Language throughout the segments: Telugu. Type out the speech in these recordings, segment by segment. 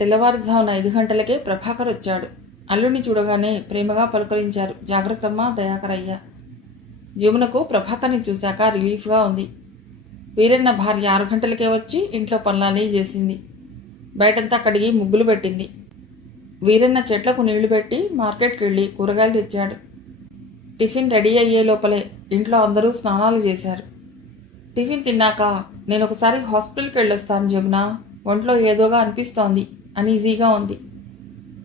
తెల్లవారుజామున 5 గంటలకే ప్రభాకర్ వచ్చాడు. అల్లుడిని చూడగానే ప్రేమగా పలుకరించారు జాగ్రత్తమ్మ, దయాకరయ్య. జమునకు ప్రభాకర్ని చూశాక రిలీఫ్గా ఉంది. వీరన్న భార్య 6 గంటలకే వచ్చి ఇంట్లో పనులన్నీ చేసింది. బయటంతా కడిగి ముగ్గులు పెట్టింది. వీరన్న చెట్లకు నీళ్లు పెట్టి మార్కెట్కి వెళ్ళి కూరగాయలు తెచ్చాడు. టిఫిన్ రెడీ అయ్యే లోపలే ఇంట్లో అందరూ స్నానాలు చేశారు. టిఫిన్ తిన్నాక నేను ఒకసారి హాస్పిటల్కి వెళ్ళొస్తాను జమున, ఒంట్లో ఏదోగా అనిపిస్తోంది, అనీజీగా ఉంది.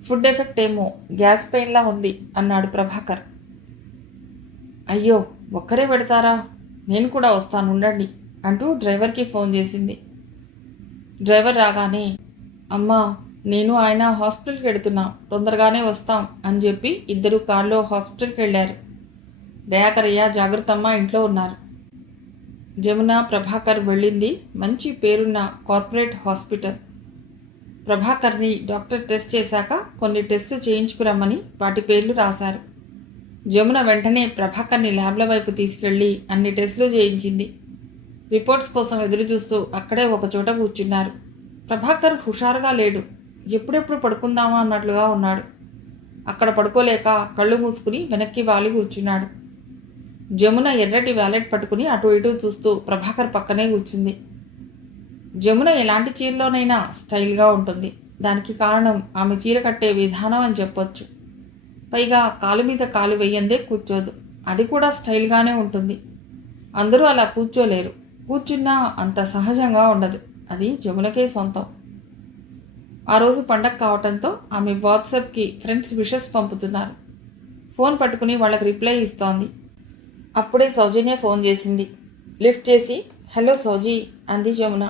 ఫుడ్ ఎఫెక్ట్ ఏమో, గ్యాస్ పెయిన్లా ఉంది అన్నాడు ప్రభాకర్. అయ్యో, ఒక్కరే పెడతారా? నేను కూడా వస్తాను ఉండండి అంటూ డ్రైవర్కి ఫోన్ చేసింది. డ్రైవర్ రాగానే, అమ్మా నేను ఆయన హాస్పిటల్కి వెడుతున్నాం, తొందరగానే వస్తాం అని చెప్పి ఇద్దరు కార్లో హాస్పిటల్కి వెళ్ళారు. దయాకరయ్య, జాగ్రత్తమ్మ ఇంట్లో ఉన్నారు. జమున ప్రభాకర్ వెళ్ళింది మంచి పేరున్న కార్పొరేట్ హాస్పిటల్. ప్రభాకర్ని డాక్టర్ టెస్ట్ చేశాక కొన్ని టెస్టులు చేయించుకురమ్మని వాటి పేర్లు రాశారు. జమున వెంటనే ప్రభాకర్ని ల్యాబ్ల వైపు తీసుకెళ్లి అన్ని టెస్టులు చేయించింది. రిపోర్ట్స్ కోసం ఎదురు చూస్తూ అక్కడే ఒకచోట కూర్చున్నారు. ప్రభాకర్ హుషారుగా లేడు, ఎప్పుడెప్పుడు పడుకుందామా అన్నట్లుగా ఉన్నాడు. అక్కడ పడుకోలేక కళ్ళు మూసుకుని వెనక్కి వాలి కూర్చున్నాడు. జమున ఎర్రటి వ్యాలెట్ పట్టుకుని అటు ఇటు చూస్తూ ప్రభాకర్ పక్కనే కూర్చుంది. జమున ఎలాంటి చీరలోనైనా స్టైల్గా ఉంటుంది. దానికి కారణం ఆమె చీర కట్టే విధానం అని చెప్పొచ్చు. పైగా కాలు మీద కాలు వెయ్యందే కూర్చోదు, అది కూడా స్టైల్గానే ఉంటుంది. అందరూ అలా కూర్చోలేరు, కూర్చున్నా అంత సహజంగా ఉండదు. అది జమునకే సొంతం. ఆ రోజు పండగ కావటంతో ఆమె వాట్సాప్కి ఫ్రెండ్స్ విషెస్ పంపుతున్నారు. ఫోన్ పట్టుకుని వాళ్ళకి రిప్లై ఇస్తోంది. అప్పుడే సౌజన్య ఫోన్ చేసింది. లిఫ్ట్ చేసి, హలో సౌజీ అంది జమున.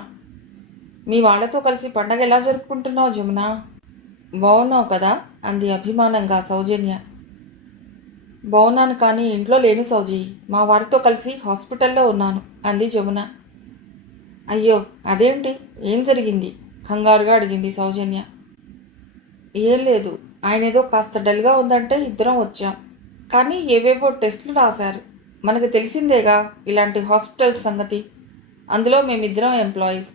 మీ వాళ్ళతో కలిసి పండగ ఎలా జరుపుకుంటున్నావు జమున? బాగున్నావు కదా అంది అభిమానంగా సౌజన్య. బాగున్నాను, కానీ ఇంట్లో లేను సౌజీ, మా వారితో కలిసి హాస్పిటల్లో ఉన్నాను అంది జమున. అయ్యో, అదేంటి, ఏం జరిగింది? కంగారుగా అడిగింది సౌజన్య. ఏం లేదు, ఆయన ఏదో కాస్త డల్గా ఉందంటే ఇద్దరం వచ్చాం. కానీ ఏవేవో టెస్టులు రాశారు. మనకు తెలిసిందేగా ఇలాంటి హాస్పిటల్ సంగతి. అందులో మేమిద్దరం ఎంప్లాయీస్.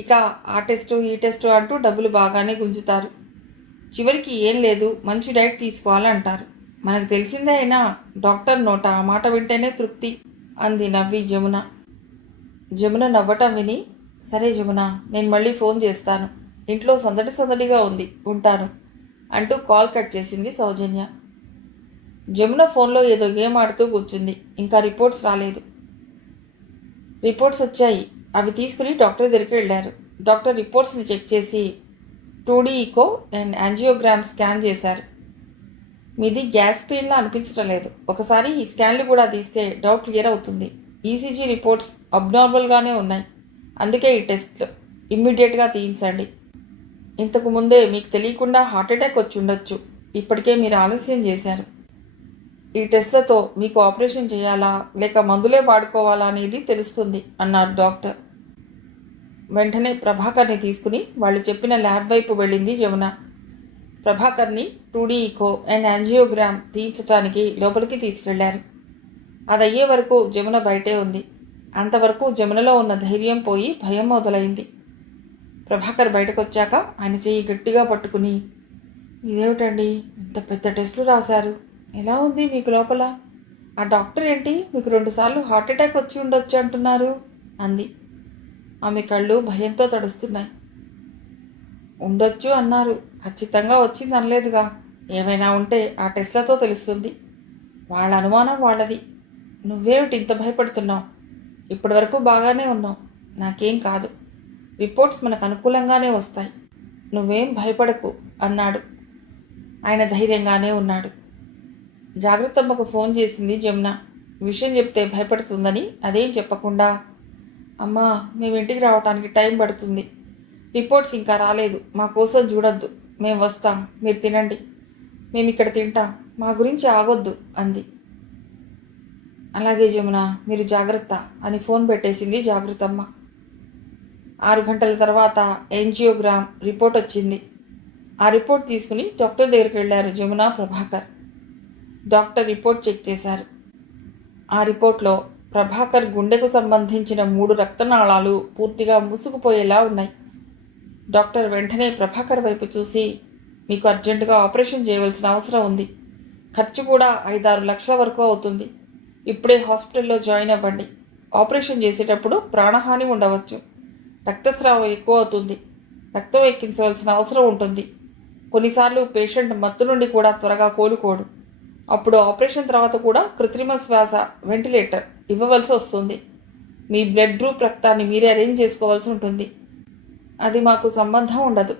ఇక ఆ టెస్టు ఈ టెస్టు అంటూ డబ్బులు బాగానే గుంజుతారు. చివరికి ఏం లేదు, మంచి డైట్ తీసుకోవాలంటారు. మనకు తెలిసిందే అయినా డాక్టర్ నోట ఆ మాట వింటేనే తృప్తి అంది నవ్వి జమున. జమున నవ్వటం విని, సరే జమున, నేను మళ్ళీ ఫోన్ చేస్తాను, ఇంట్లో సందడి సందడిగా ఉంది, ఉంటాను అంటూ కాల్ కట్ చేసింది సౌజన్య. జమున ఫోన్లో ఏదో గేమ్ ఆడుతూ కూర్చుంది. ఇంకా రిపోర్ట్స్ రాలేదు. రిపోర్ట్స్ వచ్చాయి, అవి తీసుకుని డాక్టర్ దగ్గరికి వెళ్ళారు. డాక్టర్ రిపోర్ట్స్ని చెక్ చేసి 2D echo and angiogram scan చేశారు. మీది గ్యాస్ పెయిన్లా అనిపించడం లేదు, ఒకసారి ఈ స్కాన్లు కూడా తీస్తే డౌట్ క్లియర్ అవుతుంది. ఈసీజీ రిపోర్ట్స్ అబ్నార్మల్గానే ఉన్నాయి, అందుకే ఈ టెస్ట్లు ఇమ్మీడియట్గా తీయించండి. ఇంతకు ముందే మీకు తెలియకుండా హార్ట్అటాక్ వచ్చి ఉండొచ్చు, ఇప్పటికే మీరు ఆలస్యం చేశారు. ఈ టెస్ట్లతో మీకు ఆపరేషన్ చేయాలా లేక మందులే వాడుకోవాలా అనేది తెలుస్తుంది అన్నారు డాక్టర్. వెంటనే ప్రభాకర్ని తీసుకుని వాళ్ళు చెప్పిన ల్యాబ్ వైపు వెళ్ళింది జమున. ప్రభాకర్ని 2D ఈకో అండ్ యాంజియోగ్రామ్ తీయించడానికి లోపలికి తీసుకెళ్లారు. అది అయ్యే వరకు జమున బయటే ఉంది. అంతవరకు జమునలో ఉన్న ధైర్యం పోయి భయం మొదలైంది. ప్రభాకర్ బయటకు వచ్చాక ఆయన చెయ్యి గట్టిగా పట్టుకుని, ఇదేమిటండి, ఇంత పెద్ద టెస్టులు రాశారు, ఎలా ఉంది మీకు లోపల? ఆ డాక్టర్ ఏంటి మీకు 2 సార్లు హార్ట్అటాక్ వచ్చి ఉండొచ్చు అంటున్నారు అంది. ఆమె కళ్ళు భయంతో తడుస్తున్నాయి. ఉండొచ్చు అన్నారు, ఖచ్చితంగా వచ్చింది అనలేదుగా. ఏమైనా ఉంటే ఆ టెస్ట్లతో తెలుస్తుంది. వాళ్ళ అనుమానం వాళ్ళది. నువ్వేమిటి ఇంత భయపడుతున్నావు? ఇప్పటి వరకు బాగానే ఉన్నావు, నాకేం కాదు. రిపోర్ట్స్ మనకు అనుకూలంగానే వస్తాయి, నువ్వేం భయపడకు అన్నాడు. ఆయన ధైర్యంగానే ఉన్నాడు. జాగ్రత్తమ్మకు ఫోన్ చేసింది జమున. విషయం చెప్తే భయపడుతుందని అదేం చెప్పకుండా, అమ్మా మేము ఇంటికి రావడానికి టైం పడుతుంది, రిపోర్ట్స్ ఇంకా రాలేదు, మా కోసం చూడొద్దు, మేము వస్తాం, మీరు తినండి, మేము ఇక్కడ తింటాం, మా గురించి ఆగొద్దు అంది. అలాగే జమున, మీరు జాగ్రత్త అని ఫోన్ పెట్టేసింది జాగ్రత్తమ్మ. 6 గంటల తర్వాత యాంజియోగ్రామ్ రిపోర్ట్ వచ్చింది. ఆ రిపోర్ట్ తీసుకుని డాక్టర్ దగ్గరికి వెళ్ళారు Jamuna, Prabhakar. Doctor report check చేశారు. ఆ రిపోర్ట్లో ప్రభాకర్ గుండెకు సంబంధించిన 3 రక్తనాళాలు పూర్తిగా మూసుకుపోయేలా ఉన్నాయి. డాక్టర్ వెంటనే ప్రభాకర్ వైపు చూసి, మీకు అర్జెంటుగా ఆపరేషన్ చేయవలసిన అవసరం ఉంది. ఖర్చు కూడా 5-6 లక్షల వరకు అవుతుంది. ఇప్పుడే హాస్పిటల్లో జాయిన్ అవ్వండి. ఆపరేషన్ చేసేటప్పుడు ప్రాణహాని ఉండవచ్చు. రక్తస్రావం ఎక్కువ అవుతుంది. రక్తం ఎక్కించవలసిన అవసరం ఉంటుంది. కొన్నిసార్లు పేషెంట్ మత్తు నుండి కూడా త్వరగా కోలుకోడు. అప్పుడు ఆపరేషన్ తర్వాత కూడా కృత్రిమ శ్వాస, వెంటిలేటర్ ఇవ్వవలసి వస్తుంది. మీ బ్లడ్ గ్రూప్ రక్తాన్ని మీరే అరేంజ్ చేసుకోవాల్సి ఉంటుంది. అది మాకు సంబంధం ఉండదు.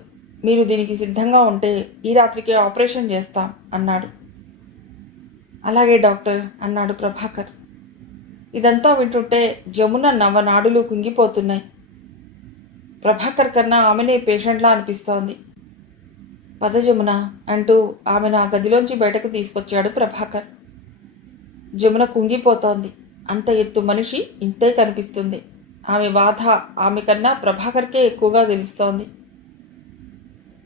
మీరు దీనికి సిద్ధంగా ఉంటే ఈ రాత్రికే ఆపరేషన్ చేస్తాం అన్నాడు. అలాగే డాక్టర్ అన్నాడు ప్రభాకర్. ఇదంతా వింటుంటే జమున నవనాడులు కుంగిపోతున్నాయి. ప్రభాకర్ కన్నా ఆమెనే పేషెంట్లా అనిపిస్తోంది. పద జమున అంటూ ఆమెను ఆ గదిలోంచి బయటకు తీసుకొచ్చాడు ప్రభాకర్. జమున కుంగిపోతోంది. అంత ఎత్తు మనిషి ఇంతే కనిపిస్తుంది. ఆమె బాధ ఆమె కన్నా ప్రభాకర్కే ఎక్కువగా తెలుస్తోంది.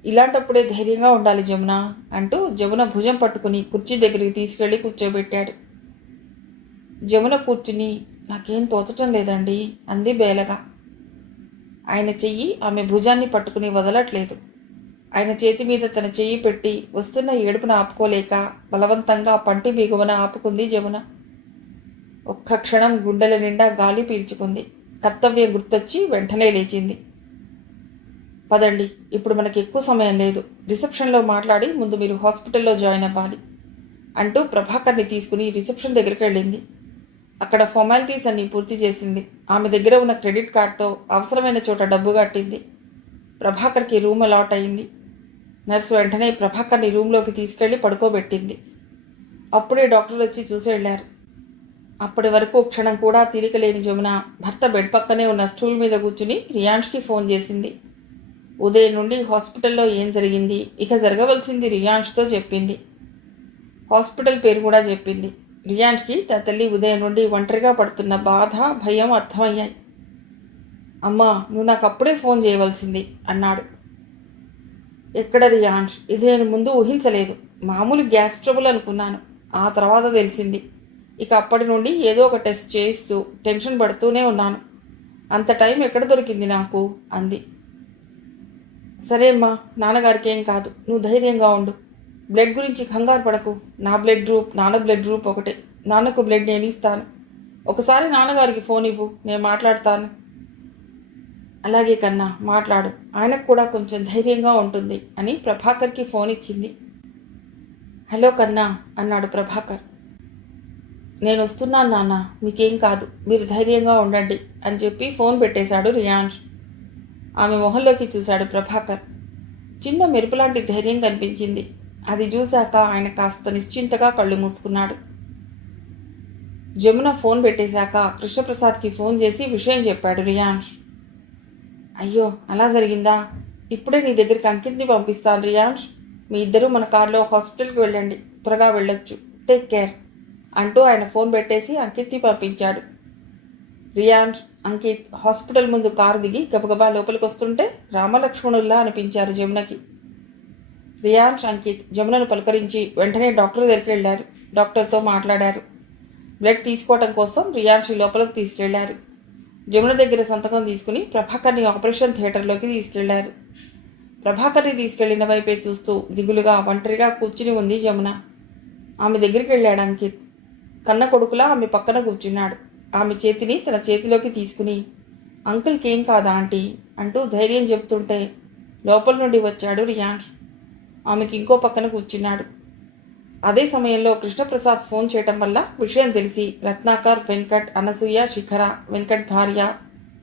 ఇలాంటప్పుడే ధైర్యంగా ఉండాలి జమున అంటూ జమున భుజం పట్టుకుని కుర్చీ దగ్గరికి తీసుకెళ్లి కూర్చోబెట్టాడు. జమున కూర్చుని, నాకేం తోచటం లేదండి అంది బేలగా. ఆయన చెయ్యి ఆమె భుజాన్ని పట్టుకుని వదలట్లేదు. ఆయన చేతి మీద తన చెయ్యి పెట్టి వస్తున్న ఏడుపును ఆపుకోలేక బలవంతంగా పంటి బిగువన ఆపుకుంది జమున. ఒక్క క్షణం గుండెల నిండా గాలి పీల్చుకుంది. కర్తవ్యం గుర్తొచ్చి వెంటనే లేచింది. పదండి, ఇప్పుడు మనకి ఎక్కువ సమయం లేదు. రిసెప్షన్లో మాట్లాడి ముందు మీరు హాస్పిటల్లో జాయిన్ అవ్వాలి అంటూ ప్రభాకర్ని తీసుకుని రిసెప్షన్ దగ్గరికి వెళ్ళింది. అక్కడ ఫార్మాలిటీస్ అన్నీ పూర్తి చేసింది. ఆమె దగ్గర ఉన్న క్రెడిట్ కార్డ్తో అవసరమైన చోట డబ్బు కట్టింది. ప్రభాకర్కి రూమ్ అలాట్ అయింది. నర్సు వెంటనే ప్రభాకర్ని రూమ్లోకి తీసుకెళ్లి పడుకోబెట్టింది. అప్పుడే డాక్టర్లు వచ్చి చూసి వెళ్ళారు. అప్పటి వరకు క్షణం కూడా తీరిక లేని జమున భర్త బెడ్ పక్కనే ఉన్న స్టూల్ మీద కూర్చుని రియాన్ష్కి ఫోన్ చేసింది. ఉదయం నుండి హాస్పిటల్లో ఏం జరిగింది, ఇక జరగవలసింది రియాన్ష్తో చెప్పింది. హాస్పిటల్ పేరు కూడా చెప్పింది. రియాన్ష్కి తన తల్లి ఉదయం నుండి ఒంటరిగా పడుతున్న బాధ, భయం అర్థమయ్యాయి. అమ్మా, నువ్వు నాకు అప్పుడే ఫోన్ చేయవలసింది అన్నాడు. ఎక్కడ రియాన్ష్, ఇది నేను ముందు ఊహించలేదు. మామూలు గ్యాస్ ట్రబుల్ అనుకున్నాను. ఆ తర్వాత తెలిసింది. ఇక అప్పటి నుండి ఏదో ఒక టెస్ట్ చేయిస్తూ టెన్షన్ పడుతూనే ఉన్నాను. అంత టైం ఎక్కడ దొరికింది నాకు అంది. సరే అమ్మా, నాన్నగారికి ఏం కాదు, నువ్వు ధైర్యంగా ఉండు. బ్లడ్ గురించి కంగారు పడకు. నా బ్లడ్ గ్రూప్ నాన్న బ్లడ్ గ్రూప్ ఒకటే. నాన్నకు బ్లడ్ నేను ఇస్తాను. ఒకసారి నాన్నగారికి ఫోన్ ఇవ్వు, నేను మాట్లాడతాను. అలాగే కన్నా, మాట్లాడు. ఆయనకు కూడా కొంచెం ధైర్యంగా ఉంటుంది అని ప్రభాకర్కి ఫోన్ ఇచ్చింది. హలో కన్నా అన్నాడు ప్రభాకర్. నేను వస్తున్నాను నాన్న, మీకేం కాదు, మీరు ధైర్యంగా ఉండండి అని చెప్పి ఫోన్ పెట్టేశాడు రియాన్ష్. ఆమె మొహంలోకి చూశాడు ప్రభాకర్. చిన్న మెరుపులాంటి ధైర్యం కనిపించింది. అది చూశాక ఆయన కాస్త నిశ్చింతగా కళ్ళు మూసుకున్నాడు. జమున ఫోన్ పెట్టేశాక కృష్ణప్రసాద్కి ఫోన్ చేసి విషయం చెప్పాడు రియాన్ష్. అయ్యో, అలా జరిగిందా? ఇప్పుడే నీ దగ్గరికి అంకిత్ని పంపిస్తాను రియాన్ష్. మీ ఇద్దరూ మన కారులో హాస్పిటల్కి వెళ్ళండి, త్వరగా వెళ్ళొచ్చు. టేక్ కేర్ అంటూ ఆయన ఫోన్ పెట్టేసి అంకిత్ని పంపించాడు. రియాన్ష్, అంకిత్ హాస్పిటల్ ముందు కారు దిగి గబగబా లోపలికి వస్తుంటే రామలక్ష్మణుల్లా అనిపించారు జమునకి. రియాన్ష్, అంకిత్ జమునను పలకరించి వెంటనే డాక్టర్ దగ్గరికి వెళ్ళారు. డాక్టర్తో మాట్లాడారు. బ్లడ్ తీసుకోవడం కోసం రియాన్ష్ లోపలికి తీసుకెళ్లారు. జమున దగ్గర సంతకం తీసుకుని ప్రభాకర్ని ఆపరేషన్ థియేటర్లోకి తీసుకెళ్లారు. ప్రభాకర్ని తీసుకెళ్లిన వైపే చూస్తూ దిగులుగా ఒంటరిగా కూర్చుని ఉంది జమున. ఆమె దగ్గరికి వెళ్ళాడు అంకిత్. కన్న కొడుకులా ఆమె పక్కన కూర్చున్నాడు. ఆమె చేతిని తన చేతిలోకి తీసుకుని, అంకుల్కి ఏం కాదా ఆంటీ అంటూ ధైర్యం చెప్తుంటే లోపల నుండి వచ్చాడు రియాన్ష్. ఆమెకి ఇంకో పక్కన కూర్చున్నాడు. అదే సమయంలో కృష్ణప్రసాద్ ఫోన్ చేయటం వల్ల విషయం తెలిసి రత్నాకర్, వెంకట్, అనసూయ, శిఖర, వెంకట్ భార్య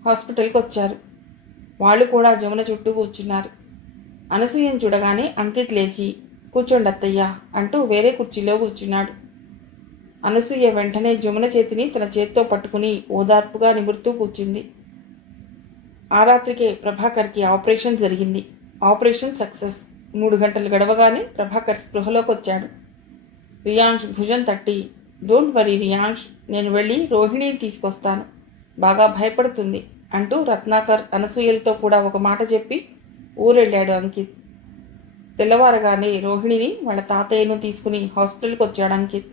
హాస్పిటల్కి వచ్చారు. వాళ్ళు కూడా జమున చుట్టూ కూర్చున్నారు. అనసూయను చూడగానే అంకిత్ లేచి, కూర్చోండి అత్తయ్య అంటూ వేరే కుర్చీలో కూర్చున్నాడు. అనసూయ వెంటనే జమున చేతిని తన చేత్తో పట్టుకుని ఓదార్పుగా నిమురుతూ కూర్చుంది. ఆ రాత్రికే ప్రభాకర్కి ఆపరేషన్ జరిగింది. Operation success. 3 గంటలు గడవగానే ప్రభాకర్ స్పృహలోకి వచ్చాడు. రియాన్ష్ భుజం తట్టి, డోంట్ వరీ రియాన్ష్, నేను వెళ్ళి రోహిణిని తీసుకొస్తాను, బాగా భయపడుతుంది అంటూ రత్నాకర్, అనసూయలతో కూడా ఒక మాట చెప్పి ఊరెళ్ళాడు అంకిత్. తెల్లవారగానే రోహిణిని వాళ్ళ తాతయ్యను తీసుకుని హాస్పిటల్కి వచ్చాడు అంకిత్.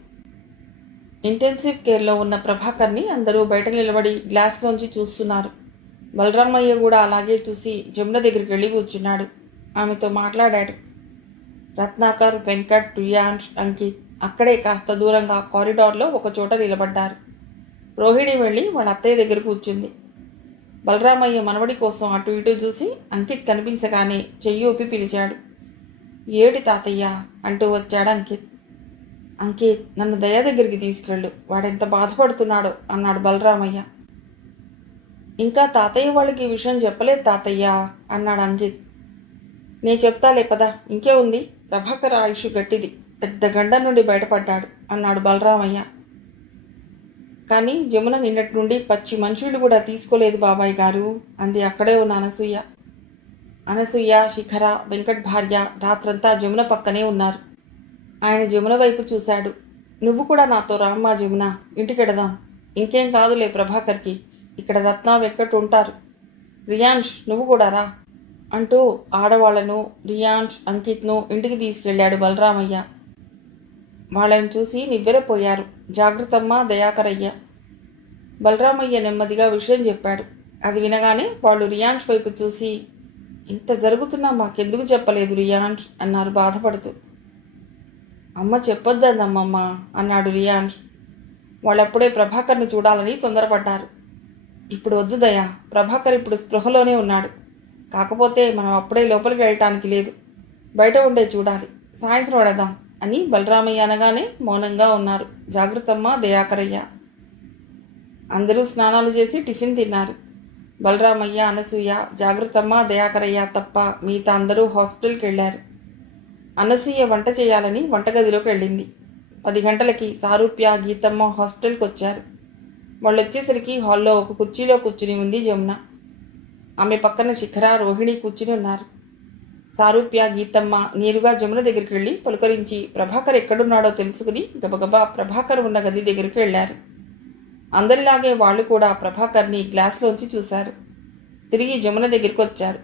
ఇంటెన్సివ్ కేర్లో ఉన్న ప్రభాకర్ని అందరూ బయట నిలబడి గ్లాస్లోంచి చూస్తున్నారు. బలరామయ్య కూడా అలాగే చూసి జమున దగ్గరికి వెళ్ళి కూర్చున్నాడు. ఆమెతో మాట్లాడాడు. రత్నాకర్, వెంకట్, రియాన్ష్, అంకిత్ అక్కడే కాస్త దూరంగా కారిడార్లో ఒక చోట నిలబడ్డారు. రోహిణి వెళ్ళి వాళ్ళ అత్తయ్య దగ్గర కూర్చుంది. బలరామయ్య మనవడి కోసం అటు ఇటు చూసి అంకిత్ కనిపించగానే చెయ్యి ఊపి పిలిచాడు. ఏడి తాతయ్య అంటూ వచ్చాడు అంకిత్. అంకిత్, నన్ను దయ దగ్గరికి తీసుకెళ్ళు, వాడెంత బాధపడుతున్నాడో అన్నాడు బలరామయ్య. ఇంకా తాతయ్య వాళ్ళకి ఈ విషయం చెప్పలేదు తాతయ్య అన్నాడు అంకిత్. నేను చెప్తాలే పద, ఇంకే ఉంది, ప్రభాకర్ ఆయుష్ గట్టిది, పెద్ద గండ నుండి బయటపడ్డాడు అన్నాడు బలరామయ్య. కానీ జమున నిన్నటి నుండి పచ్చి మంచిళ్ళు కూడా తీసుకోలేదు బాబాయ్ గారు అంది అక్కడే ఉన్న అనసూయ. అనసూయ, శిఖర, వెంకట్ భార్య రాత్రంతా జమున పక్కనే ఉన్నారు. ఆయన జమున వైపు చూశాడు. నువ్వు కూడా నాతో రామ్మా జమున, ఇంటికెడదాం. ఇంకేం కాదులే ప్రభాకర్కి, ఇక్కడ రత్న, వెంకట్ ఉంటారు. రియాన్ష్ నువ్వు కూడా రా అంటూ ఆడవాళ్లను, రియాన్ష్, అంకిత్ను ఇంటికి తీసుకెళ్లాడు బలరామయ్య. వాళ్ళని చూసి నివ్వెరపోయారు జాగ్రత్తమ్మ, దయాకరయ్య. బలరామయ్య నెమ్మదిగా విషయం చెప్పాడు. అది వినగానే వాళ్ళు రియాన్ష్ వైపు చూసి, ఇంత జరుగుతున్నా మాకెందుకు చెప్పలేదు రియాన్ష్ అన్నారు బాధపడుతూ. అమ్మ చెప్పొద్దమ్మమ్మ అన్నాడు రియాన్ష్. వాళ్ళప్పుడే ప్రభాకర్ను చూడాలని తొందరపడ్డారు. ఇప్పుడు వద్దు దయా, ప్రభాకర్ ఇప్పుడు స్పృహలోనే ఉన్నాడు. కాకపోతే మనం అప్పుడే లోపలికి వెళ్ళటానికి లేదు, బయట ఉండే చూడాలి, సాయంత్రం వెడదాం అని బలరామయ్య అనగానే మౌనంగా ఉన్నారు జాగ్రత్తమ్మ, దయాకరయ్య. అందరూ స్నానాలు చేసి టిఫిన్ తిన్నారు. బలరామయ్య, అనసూయ, జాగ్రత్తమ్మ, దయాకరయ్య తప్ప మిగతా అందరూ హాస్పిటల్కి వెళ్ళారు. అనసూయ వంట చేయాలని వంటగదిలోకి వెళ్ళింది. 10 గంటలకి సారూప్య, గీతమ్మ హాస్పిటల్కి వచ్చారు. వాళ్ళు వచ్చేసరికి హాల్లో ఒక కుర్చీలో కూర్చుని ఉంది జమున. ఆమె పక్కన శిఖర, రోహిణి కూర్చుని ఉన్నారు. సారూప్య, గీతమ్మ నేరుగా జమున దగ్గరికి వెళ్ళి పలుకరించి ప్రభాకర్ ఎక్కడున్నాడో తెలుసుకుని గబగబా ప్రభాకర్ ఉన్న గది దగ్గరికి వెళ్ళారు. అందరిలాగే వాళ్ళు కూడా ప్రభాకర్ని గ్లాస్లోంచి చూశారు. తిరిగి జమున దగ్గరికి వచ్చారు.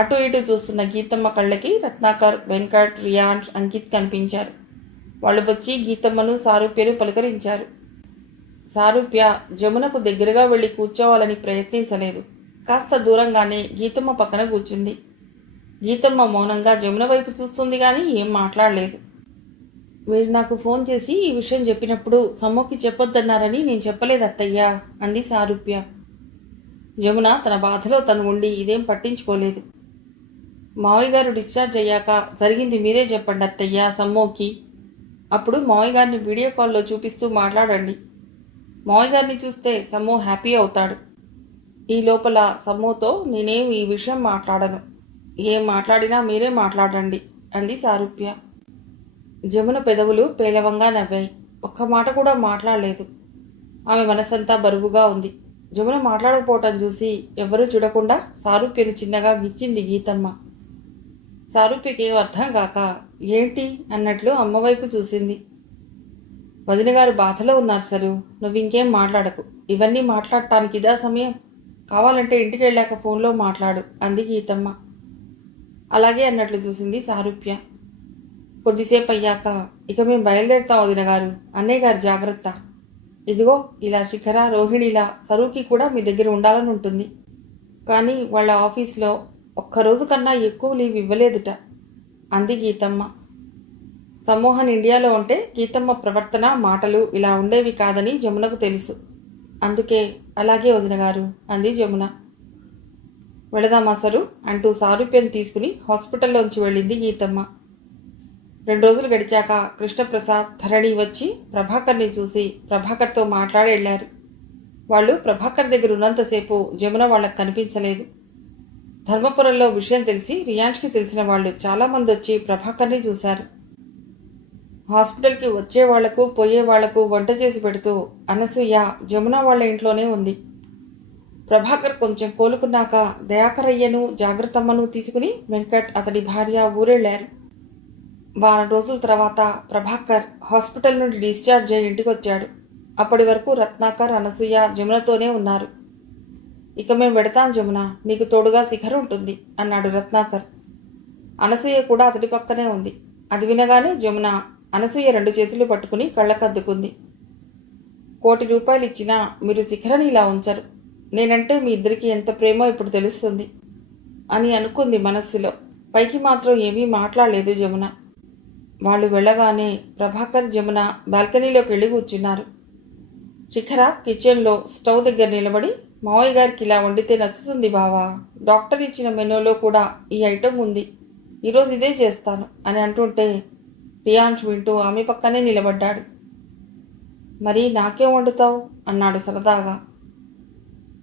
అటు ఇటు చూస్తున్న గీతమ్మ కళ్ళకి రత్నాకర్, వెంకట్, రియాన్ష్, అంకిత్ కనిపించారు. వాళ్ళు వచ్చి గీతమ్మను, సారూప్యను పలుకరించారు. సారూప్య జమునకు దగ్గరగా వెళ్ళి కూర్చోవాలని ప్రయత్నించలేదు. కాస్త దూరంగానే గీతమ్మ పక్కన కూర్చుంది. గీతమ్మ మౌనంగా జమున వైపు చూస్తుంది కానీ ఏం మాట్లాడలేదు. మీరు నాకు ఫోన్ చేసి ఈ విషయం చెప్పినప్పుడు సమ్మోకి చెప్పొద్దన్నారని నేను చెప్పలేదు అత్తయ్యా అంది సారూప్య. జమున తన బాధలో తను ఉండి ఇదేం పట్టించుకోలేదు. మావయ్య గారు డిశ్చార్జ్ అయ్యాక జరిగింది మీరే చెప్పండి అత్తయ్య సమ్మోకి. అప్పుడు మావయ్య గారిని వీడియో కాల్లో చూపిస్తూ మాట్లాడండి. మావయ్య గారిని చూస్తే సమ్మో హ్యాపీ అవుతాడు. ఈ లోపల సమ్మోతో నేనేం ఈ విషయం మాట్లాడను, ఏం మాట్లాడినా మీరే మాట్లాడండి అంది సారూప్య. జమున పెదవులు పేలవంగా నవ్వాయి. ఒక్క మాట కూడా మాట్లాడలేదు. ఆమె మనసంతా బరువుగా ఉంది. జమున మాట్లాడకపోవటం చూసి ఎవ్వరూ చూడకుండా సారూప్యను చిన్నగా గిచ్చింది గీతమ్మ. సారూప్యకేం అర్థం కాక ఏంటి అన్నట్లు అమ్మవైపు చూసింది. వదినగారు బాధలో ఉన్నారు సరు, నువ్వు ఇంకేం మాట్లాడకు, ఇవన్నీ మాట్లాడటానికి ఇదా సమయం, కావాలంటే ఇంటికి వెళ్ళాక ఫోన్లో మాట్లాడు అంది గీతమ్మ. అలాగే అన్నట్లు చూసింది సారూప్య. కొద్దిసేపు అయ్యాక ఇక మేము బయలుదేరుతాం వదినగారు, అన్నయ్య గారు జాగ్రత్త. ఇదిగో ఇలా శిఖర, రోహిణిలా సరుకి కూడా మీ దగ్గర ఉండాలని ఉంటుంది. కానీ వాళ్ళ ఆఫీస్లో ఒక్కరోజు కన్నా ఎక్కువ లీవ్ ఇవ్వలేదుట అంది గీతమ్మ. సమ్మోహన్ ఇండియాలో ఉంటే గీతమ్మ ప్రవర్తన, మాటలు ఇలా ఉండేవి కాదని జమునకు తెలుసు. అందుకే అలాగే వదినగారు అంది జమున. వెళదామా సరు అంటూ సారూప్యను తీసుకుని హాస్పిటల్లోంచి వెళ్ళింది గీతమ్మ. 2 రోజులు గడిచాక కృష్ణప్రసాద్, ధరణి వచ్చి ప్రభాకర్ని చూసి ప్రభాకర్తో మాట్లాడి వెళ్ళారు. వాళ్ళు ప్రభాకర్ దగ్గర ఉన్నంతసేపు జమున వాళ్ళకు కనిపించలేదు. ధర్మపురంలో విషయం తెలిసి రియాన్ష్కి తెలిసిన వాళ్ళు చాలామంది వచ్చి ప్రభాకర్ని చూశారు. హాస్పిటల్కి వచ్చే వాళ్లకు, పోయే వాళ్లకు వంట చేసి పెడుతూ అనసూయ జమున వాళ్ళ ఇంట్లోనే ఉంది. ప్రభాకర్ కొంచెం కోలుకున్నాక దయాకరయ్యను, జాగ్రత్తమ్మను తీసుకుని వెంకట్, అతడి భార్య ఊరెళ్లారు. వారం రోజుల తర్వాత ప్రభాకర్ హాస్పిటల్ నుండి డిశ్చార్జ్ అయ్యి ఇంటికి వచ్చాడు. అప్పటి వరకు రత్నాకర్, అనసూయ జమునతోనే ఉన్నారు. ఇక మేము వెడతాం జమున, నీకు తోడుగా శిఖర్ ఉంటుంది అన్నాడు రత్నాకర్. అనసూయ కూడా అతడి పక్కనే ఉంది. అది వినగానే జమున అనసూయ 2 చేతులు పట్టుకుని కళ్ళకద్దుకుంది. 1,00,00,000 రూపాయలు ఇచ్చినా మీరు శిఖరని ఇలా ఉంచరు. నేనంటే మీ ఇద్దరికి ఎంత ప్రేమో ఇప్పుడు తెలుస్తుంది అని అనుకుంది మనస్సులో. పైకి మాత్రం ఏమీ మాట్లాడలేదు జమున. వాళ్ళు వెళ్ళగానే ప్రభాకర్, జమున బాల్కనీలోకి వెళ్ళి కూర్చున్నారు. శిఖర కిచెన్లో స్టవ్ దగ్గర నిలబడి, మావయ్య గారికి ఇలా వండితే నచ్చుతుంది బావా, డాక్టర్ ఇచ్చిన మెనూలో కూడా ఈ ఐటెం ఉంది, ఈరోజు ఇదే చేస్తాను అని అంటుంటే రియాన్ష్ వింటూ ఆమె పక్కనే నిలబడ్డాడు. మరి నాకేం వండుతావు అన్నాడు సరదాగా.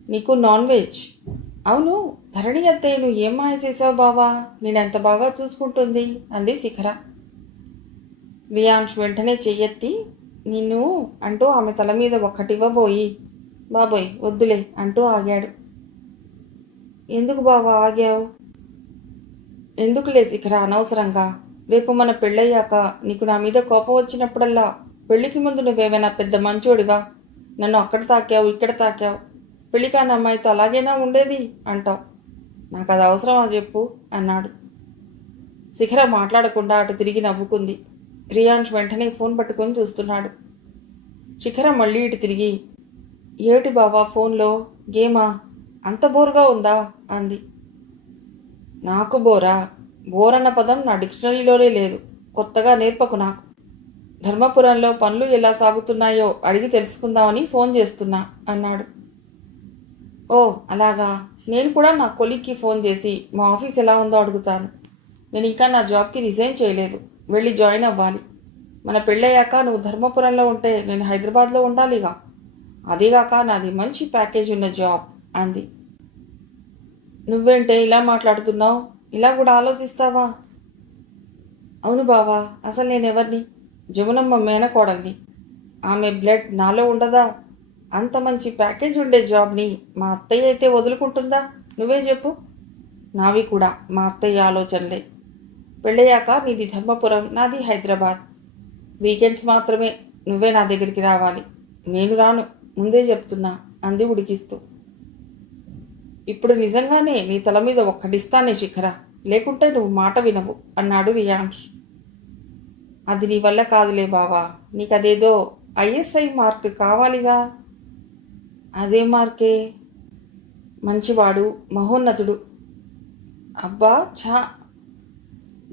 నీకు నాన్ వెజ్. అవును, ధరణి అత్తయ్య నువ్వు ఏం మాయ చేసావు బావా, నేనెంత బాగా చూసుకుంటుంది అంది శిఖర. రియాన్ష్ వెంటనే చెయ్యెత్తి నిన్ను అంటూ ఆమె తల మీద ఒక్కటివ్వబోయి, బాబోయ్ వద్దులే అంటూ ఆగాడు. ఎందుకు బావా ఆగావు? ఎందుకులే శిఖర అనవసరంగా. రేపు మన పెళ్ళయ్యాక నీకు నా మీద కోపం వచ్చినప్పుడల్లా పెళ్లికి ముందు నువ్వేమైనా పెద్ద మంచోడివా, నన్ను అక్కడ తాకావు ఇక్కడ తాకావు, పెళ్లి కాని అమ్మాయితో అలాగేనా ఉండేది అంటావు. నాకు అది అవసరమా చెప్పు అన్నాడు. శిఖర మాట్లాడకుండా అటు తిరిగి నవ్వుకుంది. రియాన్ష్ వెంటనే ఫోన్ పట్టుకొని చూస్తున్నాడు. శిఖర మళ్ళీ ఇటు తిరిగి, ఏమిటి బావా ఫోన్లో గేమా, అంత బోరుగా ఉందా అంది. నాకు బోరా? బోరన్న పదం నా డిక్షనరీలోనే లేదు, కొత్తగా నేర్పకు నాకు. ధర్మపురంలో పనులు ఎలా సాగుతున్నాయో అడిగి తెలుసుకుందామని ఫోన్ చేస్తున్నా అన్నాడు. ఓ అలాగా, నేను కూడా నా కొలీగ్కి ఫోన్ చేసి మా ఆఫీస్ ఎలా ఉందో అడుగుతాను. నేను ఇంకా నా జాబ్కి రిజైన్ చేయలేదు, వెళ్ళి జాయిన్ అవ్వాలి. మన పెళ్ళయ్యాక నువ్వు ధర్మపురంలో ఉంటే నేను హైదరాబాద్లో ఉండాలిగా, అదీగాక నాది మంచి ప్యాకేజ్ ఉన్న జాబ్ అంది. నువ్వేంటే ఇలా మాట్లాడుతున్నావు, ఇలా కూడా ఆలోచిస్తావా? అవును బావా, అసలు నేనెవరిని? జమునమ్మ మేనకోడల్ని. ఆమె బ్లడ్ నాలో ఉండదా? అంత మంచి ప్యాకేజ్ ఉండే జాబ్ని మా అత్తయ్య అయితే వదులుకుంటుందా? నువ్వే చెప్పు. నావి కూడా మా అత్తయ్య ఆలోచనలే. పెళ్ళయ్యాక నీది ధర్మపురం, నాది హైదరాబాద్. వీకెండ్స్ మాత్రమే నువ్వే నా దగ్గరికి రావాలి. నేను రాను, ముందే చెప్తున్నా అంది ఉడికిస్తూ. ఇప్పుడు నిజంగానే నీ తల మీద ఒక్కడిస్తానే శిఖర, లేకుంటే నువ్వు మాట వినవు అన్నాడు రియాన్ష్. అది నీ వల్ల కాదులే బావా, నీకదేదో ఐఎస్ఐ మార్క్ కావాలిగా. అదే మార్కే? మంచివాడు, మహోన్నతుడు. అబ్బా ఛా,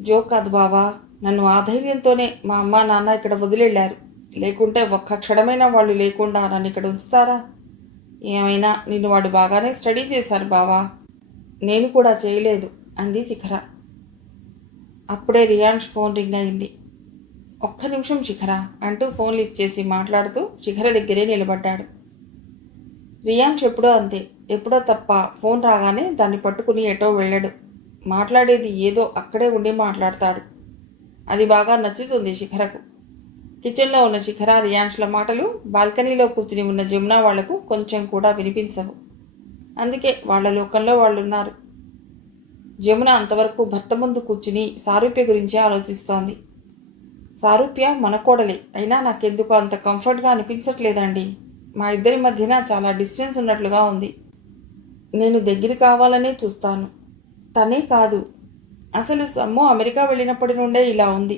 జోక్ కాదు బావా, నన్ను ఆధైర్యంతోనే మా అమ్మ నాన్న ఇక్కడ వదిలేళ్లారు, లేకుంటే ఒక్క క్షణమైనా వాళ్ళు లేకుండా నన్ను ఇక్కడ ఉంచుతారా? ఏమైనా నిన్ను వాడు బాగానే స్టడీ చేశారు బావా, నేను కూడా చేయలేదు అంది శిఖర. అప్పుడే రియాన్ష్ ఫోన్ రింగ్ అయింది. ఒక్క నిమిషం శిఖర అంటూ ఫోన్ లిఫ్ట్ చేసి మాట్లాడుతూ శిఖర దగ్గరే నిలబడ్డాడు. రియాన్ష్ ఎప్పుడో అంతే, ఎప్పుడో తప్ప ఫోన్ రాగానే దాన్ని పట్టుకుని ఎటో వెళ్ళడు. మాట్లాడేది ఏదో అక్కడే ఉండి మాట్లాడతాడు. అది బాగా నచ్చుతుంది శిఖరకు. కిచెన్లో ఉన్న శిఖర, రియాన్ష్ల మాటలు బాల్కనీలో కూర్చుని ఉన్న జమున వాళ్లకు కొంచెం కూడా వినిపించవు. అందుకే వాళ్ల లోకంలో వాళ్ళున్నారు. జమున అంతవరకు భర్త ముందు కూర్చుని సారూప్య గురించి ఆలోచిస్తోంది. సారూప్య మన కోడలే, అయినా నాకెందుకు అంత కంఫర్ట్గా అనిపించట్లేదండి. మా ఇద్దరి మధ్యన చాలా డిస్టెన్స్ ఉన్నట్లుగా ఉంది. నేను దగ్గర కావాలనే చూస్తాను. తనే కాదు, అసలు సమ్ము అమెరికా వెళ్ళినప్పటి నుండే ఇలా ఉంది.